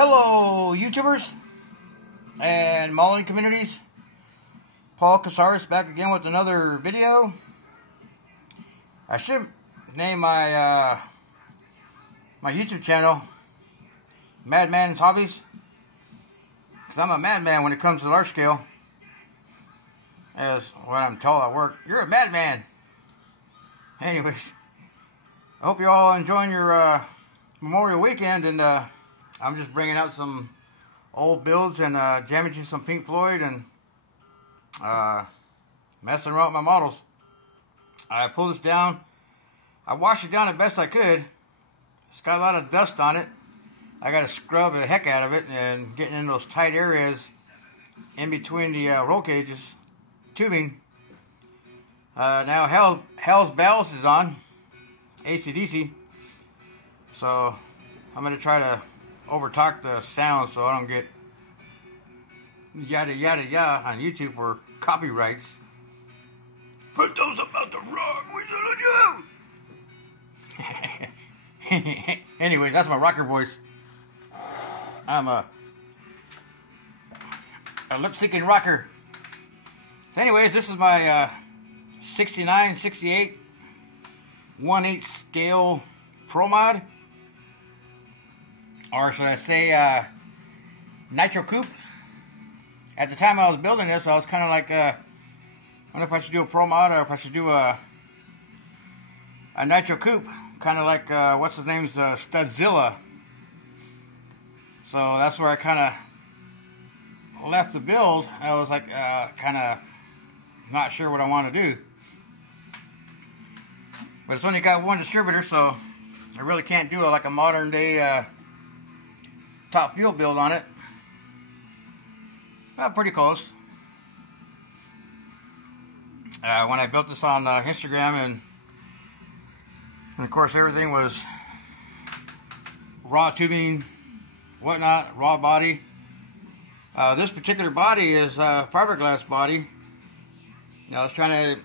Hello, YouTubers and modeling communities. Paul Casares back again with another video. I should name my my YouTube channel Madman's Hobbies, because I'm a madman when it comes to large scale. As what I'm told at work, you're a madman. Anyways, I hope you're all enjoying your Memorial Weekend, and I'm just bringing out some old builds and jamming to some Pink Floyd and messing around with my models. I pulled this down. I washed it down the best I could. It's got a lot of dust on it. I got to scrub the heck out of it and getting in those tight areas in between the roll cages, tubing. Now Hell's Bells is on, AC/DC. So I'm going to try to overtalk the sound so I don't get yada yada yada on YouTube for copyrights. For those about the rock, we should do. Anyways, that's my rocker voice. I'm a lip-syncing rocker. So anyways, this is my 69, 68, 1/8 scale Pro Mod. Or should I say nitro coupe. At the time I was building this, I was kind of like, I wonder if I should do a Pro Mod or if I should do a nitro coupe. Kind of like, what's his name's Studzilla. So that's where I kind of left the build. I was like, kind of not sure what I want to do. But it's only got one distributor, so I really can't do like a modern day top fuel build on it. Well, pretty close. When I built this on Instagram, and of course everything was raw tubing, whatnot, raw body. This particular body is a fiberglass body. I was trying to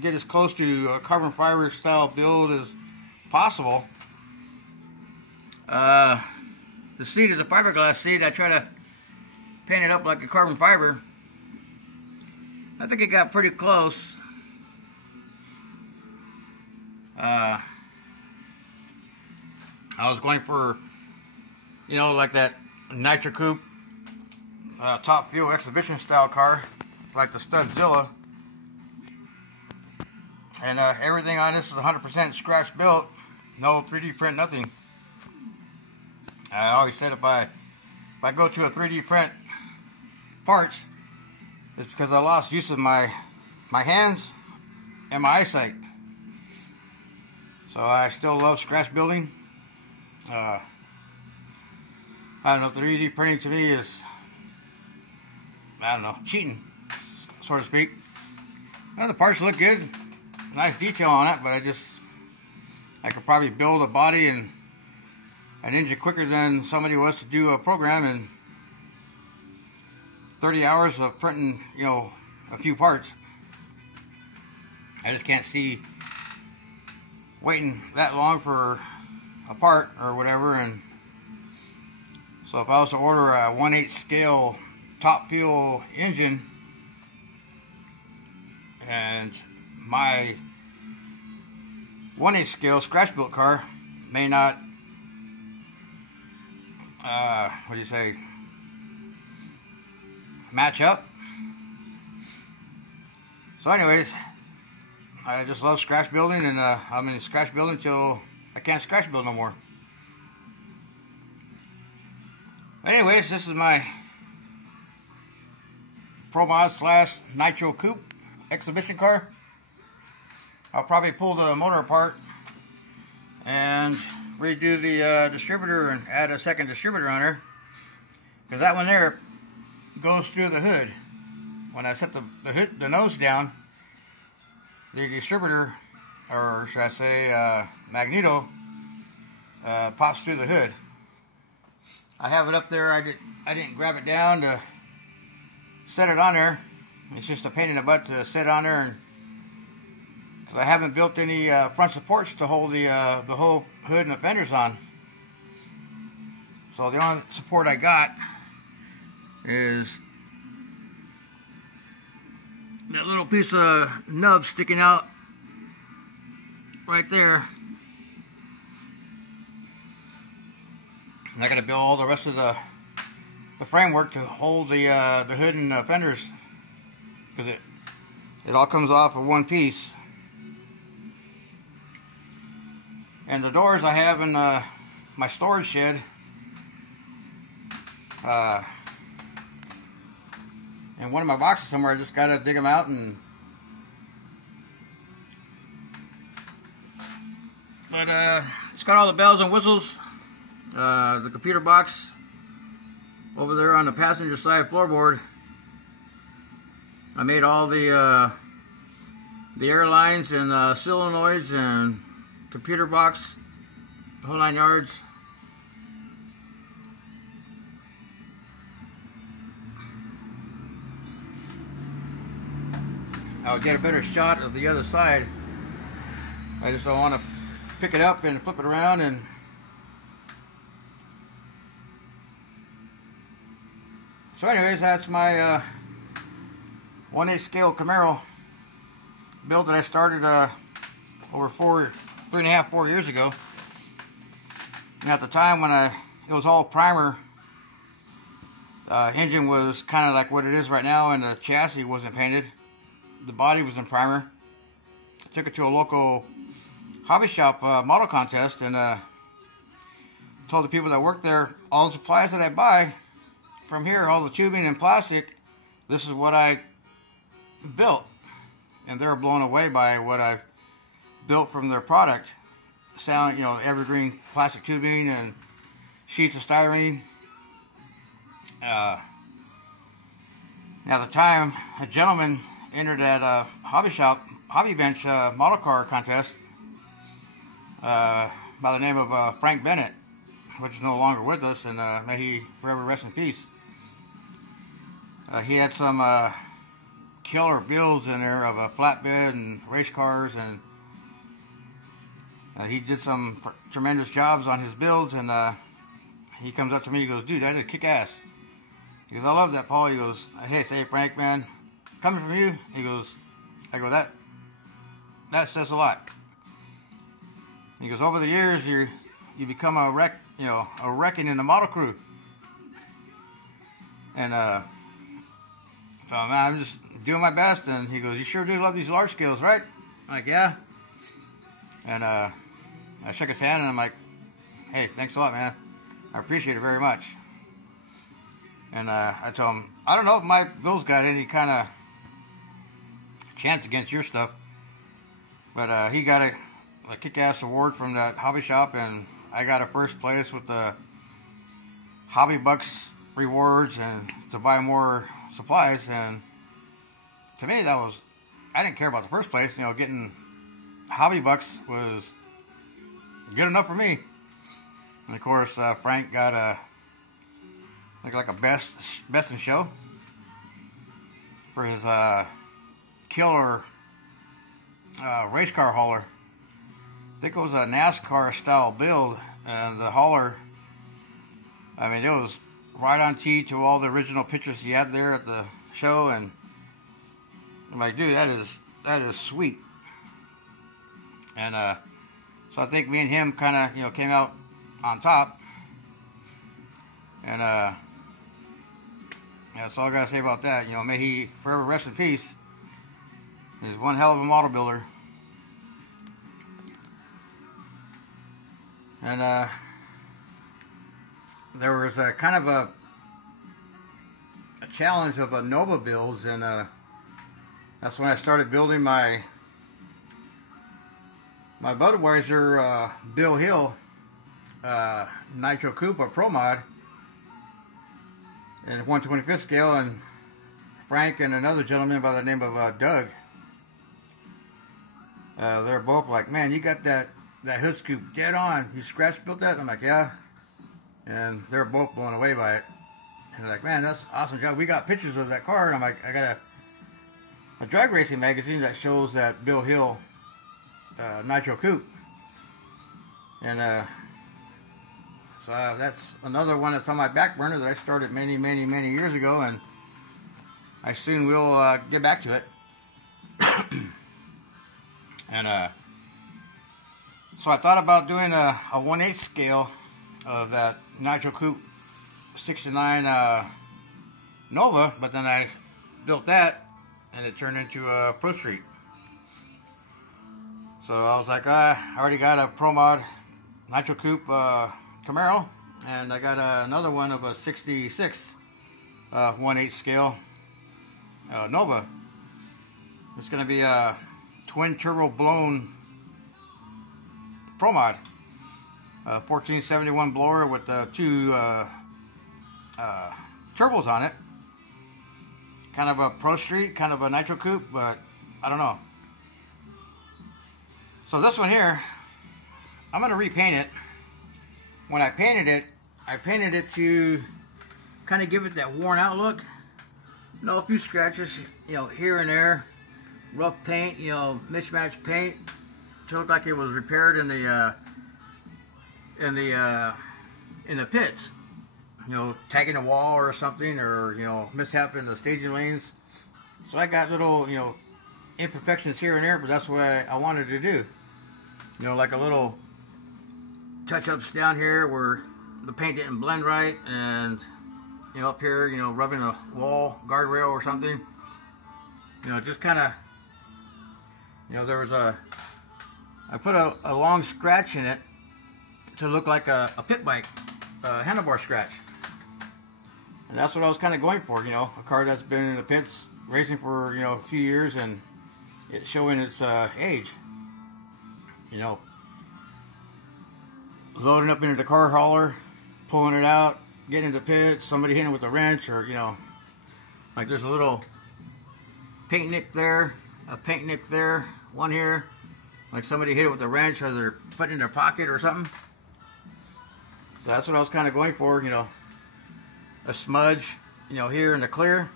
get as close to a carbon fiber style build as possible. The seat is a fiberglass seat. I try to paint it up like a carbon fiber. I think it got pretty close. I was going for, you know, like that nitro coupe top fuel exhibition style car, like the Studzilla. And everything on this is 100% scratch built, no 3D print, nothing. I always said if I go to a 3D print parts, it's because I lost use of my hands and my eyesight. So I still love scratch building. I don't know, 3D printing to me is, I don't know, cheating, so to speak. Well, the parts look good, nice detail on it, but I could probably build a body and an engine quicker than somebody was to do a program in 30 hours of printing, you know, a few parts. I just can't see waiting that long for a part or whatever. And so if I was to order a 1/8 scale top fuel engine, and my 1/8 scale scratch built car may not, what do you say, match up. So anyways, I just love scratch building, and I'm in scratch building until I can't scratch build no more. Anyways, this is my Pro Mod / nitro coupe exhibition car. I'll probably pull the motor apart and redo the distributor and add a second distributor on there, because that one there goes through the hood. When I set the nose down, the distributor, or should I say magneto, pops through the hood. I have it up there. I didn't grab it down to set it on there. It's just a pain in the butt to sit on there, and because I haven't built any front supports to hold the whole hood and the fenders on. So the only support I got is that little piece of nub sticking out right there. And I got to build all the rest of the framework to hold the hood and fenders, because it all comes off of one piece. And the doors I have in my storage shed. In one of my boxes somewhere, I just gotta dig them out and. But it's got all the bells and whistles. The computer box over there on the passenger side floorboard. I made all the airlines and solenoids and computer box, the whole 9 yards. I'll get a better shot of the other side. I just don't want to pick it up and flip it around. And so anyways, that's my 1/8 scale Camaro build that I started over 3.5, 4 years ago. And at the time when it was all primer, engine was kind of like what it is right now, and the chassis wasn't painted. The body was in primer. I took it to a local hobby shop model contest, and told the people that worked there, all the supplies that I buy from here, all the tubing and plastic, this is what I built. And they're blown away by what I've built from their product. Sound, you know, evergreen plastic tubing and sheets of styrene. Now at the time, a gentleman entered at a hobby bench model car contest by the name of Frank Bennett, which is no longer with us, and may he forever rest in peace. He had some killer builds in there of a flatbed and race cars, and he did some tremendous jobs on his builds. And he comes up to me, he goes, "Dude, I did kick ass." He goes, "I love that, Paul." He goes, "Hey, say Frank, man, coming from you," he goes, I go, that says a lot. He goes, "Over the years, you become a wreck, you know, a wrecking in the model crew." And so I'm just doing my best. And he goes, "You sure do love these large scales, right?" I'm like, "Yeah." And I shook his hand, and I'm like, "Hey, thanks a lot, man. I appreciate it very much." And I told him, "I don't know if my build's got any kind of chance against your stuff," but he got a kick-ass award from that hobby shop, and I got a first place with the Hobby Bucks rewards and to buy more supplies. And to me, that was, I didn't care about the first place. You know, getting Hobby Bucks was good enough for me. And of course, Frank got a like a best in show for his killer race car hauler. I think it was a NASCAR style build, and the hauler, I mean, it was right on tee to all the original pictures he had there at the show. And I'm like, dude, that is sweet. And so I think me and him kind of, you know, came out on top. And that's all I gotta say about that. You know, may he forever rest in peace. He's one hell of a model builder. And there was a kind of a challenge of Nova builds, and that's when I started building my Budweiser Bill Hill Nitro Coupe or Pro Mod in 1/25th scale. And Frank and another gentleman by the name of Doug, they're both like, "Man, you got that hood scoop dead on. You scratch built that?" I'm like, "Yeah." And they're both blown away by it. And they're like, "Man, that's awesome job. We got pictures of that car." And I'm like, "I got a drag racing magazine that shows that Bill Hill Nitro Coupe." And So that's another one that's on my back burner that I started many years ago, and I soon will get back to it. And so I thought about doing a 1/8 scale of that Nitro Coupe 69 Nova, but then I built that and it turned into a Pro Street. So I was like, I already got a Pro Mod Nitro Coupe Camaro, and I got another one of a 66 1/8 scale Nova. It's going to be a twin turbo blown Pro Mod, 1471 blower with two turbos on it. Kind of a Pro Street, kind of a Nitro Coupe, but I don't know. So this one here, I'm going to repaint it. When I painted it to kind of give it that worn out look. You know, a few scratches, you know, here and there. Rough paint, you know, mismatched paint to look like it was repaired in the pits. You know, tagging a wall or something, or, you know, mishap in the staging lanes. So I got little, you know, imperfections here and there, but that's what I wanted to do. You know, like a little touch-ups down here where the paint didn't blend right, and, you know, up here, you know, rubbing a wall, guardrail or something. You know, just kind of, you know, there was I put a long scratch in it to look like a pit bike handlebar scratch. And that's what I was kind of going for, you know, a car that's been in the pits racing for, you know, a few years, and it's showing its age. You know, loading up into the car hauler, pulling it out, getting into the pits, somebody hitting it with a wrench, or, you know, like there's a little paint nick there, a paint nick there, one here, like somebody hit it with a wrench, or they're putting it in their pocket or something. So that's what I was kind of going for, you know, a smudge, you know, here in the clear,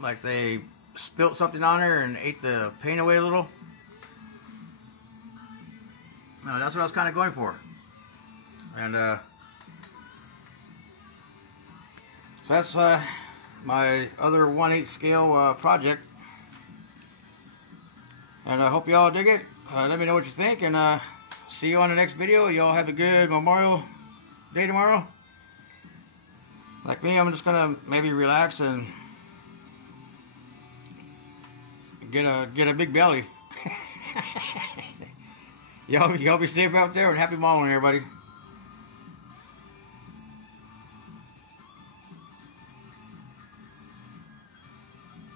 like they spilt something on there and ate the paint away a little. No, that's what I was kind of going for. And so that's my other 1/8 scale project. And I hope y'all dig it. Let me know what you think, and see you on the next video. Y'all have a good Memorial Day tomorrow. Like me, I'm just gonna maybe relax and get a big belly. Y'all be safe out there, and happy mauling, everybody.